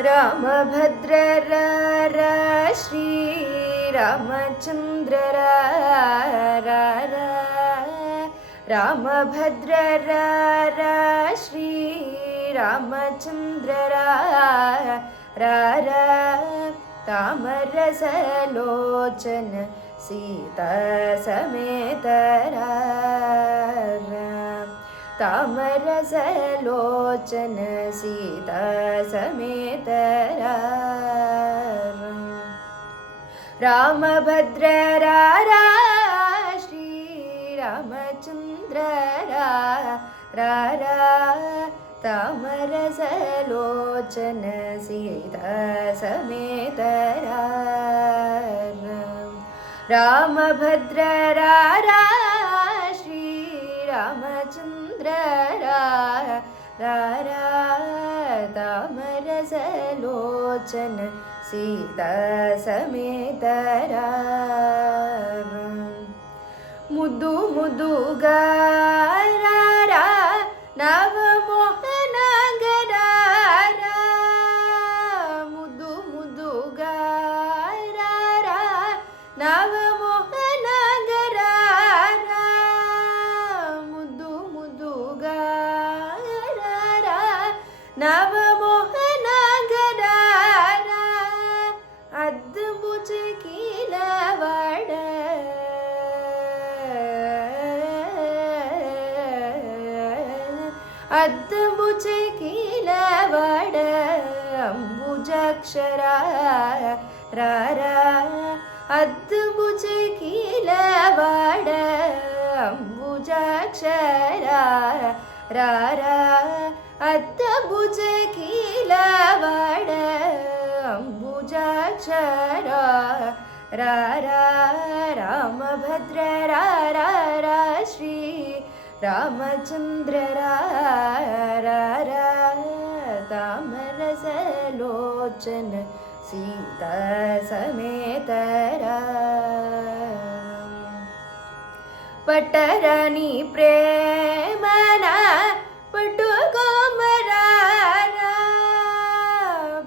ರಾಮಭದ್ರರ ಶ್ರೀರಾಮಚಂದ್ರರ ರಾಮಭದ್ರರ ಶ್ರೀರಾಮಚಂದ್ರರ ತಾಮರಸಲೋಚನ ಸೀತಾ ಸಮೇತರ ತಾಮರಸಲೋಚನ ಸೀತಾ ಸಮೇತರ ರಾಮಭದ್ರರ ಶ್ರೀರಾಮಚಂದ್ರರ ತಾಮರಸಲೋಚನ ಸೀತಾ ಸಮೇತರ ರಾಮಭದ್ರರ ಶ್ರೀರಾಮಚಂದ್ರರ ತಾಮರಸಲೋಚನ ಸೀತಾ ಸಮೇತರ ಮುದ್ದು ಮುದುಗಾರ ನವಮೋಹನಗರ ಮುದ್ದು ಮುದುಗಾರ ನವಮೋಹನಗರ ಮುದ್ದು ಮುದುಗಾರ ನವಮೋಹನಗರ ಅದ್ಭುತ ಕೀಲವಾಡ ಅದ್ಭುತ ಕೀಲವಾಡ ಅಂಬುಜಾಕ್ಷರ ಅದ್ಭುತ ಕೀಲವಾಡ ಅಂಬುಜಾಕ್ಷರ ಅದ್ಭುತ ಕೀಲವಾಡ ಅಂಬುಜಾಕ್ಷರ ರಾಮಭದ್ರರ ಶ್ರೀ ರಾಮಚಂದ್ರರ ತಾಮರಸಲೋಚನ ಸೀತಾ ಸಮೇತರ ಪಟ್ಟರಾಣಿ ಪ್ರೇಮನ ಪಟುಗೋಮರ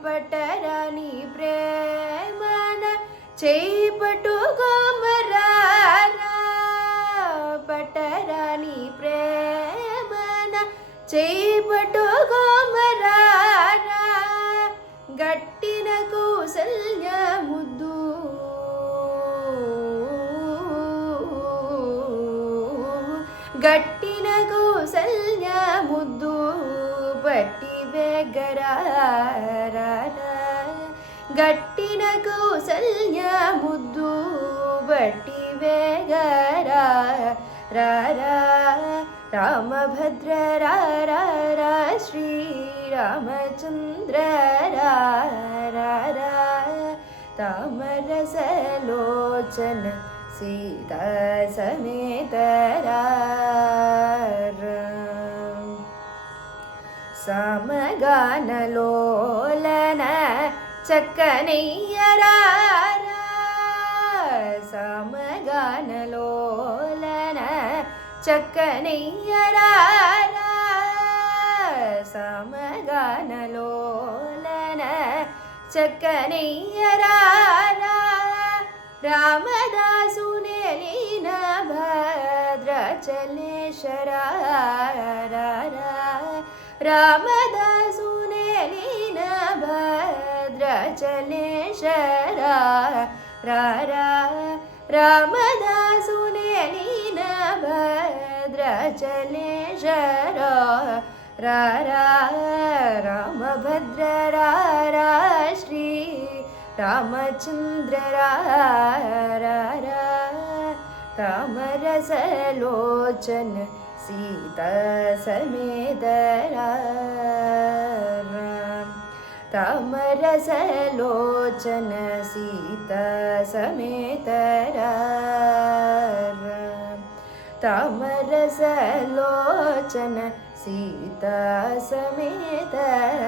ಪಟ್ಟರಾಣಿ ಪ್ರೇಮನ ಚೈಪಟುಗೋಮರ ಪಟ್ಟರಾಣಿ ಪ್ರೇಮನ ಚೈಪಟುಗೋಮರ ಗಟ್ಟಿನ ಕೌಸಲ್ಯ ಮುದ್ದು ಗಟ್ಟಿನ ಕೌಸಲ್ಯ ಮುದ್ದು ಬಟ್ಟಿ ಬೇಗರ ಗಟ್ಟಿನ ಕೌಸಲ್ಯ ಮುದ್ದು ಬಟ್ಟಿ ಬೇಗರ ರಾಮಭದ್ರರ ಶ್ರೀರಾಮಚಂದ್ರರ ತಾಮರಸಲೋಚನ ಸೀತಾ ಸಮೇತರ ಸಮಗಾನಲೋಲನ ಚಕ್ಕನಯ್ಯರ ಸಮಗಾನಲೋಲನ ಚಕ್ಕನಯ್ಯರ ಸಮಗಾನಲೋಲನ ಚಕ್ಕನಯ್ಯರ ರಾಮದಾಸು ನೆಲಿನ ಭದ್ರಾಚಲೇಶ್ವರ ರಾಮದಾಸು ನೆಲಿನ ಭದ್ರಾಚಲೇಶ್ವರ ರಾಮದಾಸು ನೆಲಿನ ಭದ್ರಾಚಲೇಶ್ವರ ರಾಮಭದ್ರರ ಶ್ರೀ ರಾಮಚಂದ್ರರ ತಾಮರಸಲೋಚನ ಸೀತಾ ಸಮೇತರ ತಾಮರಸಲೋಚನ ಸೀತಾ ಸಮೇತರ ತಾಮರಸಲೋಚನ ಸೀತಾ ಸಮೇತರ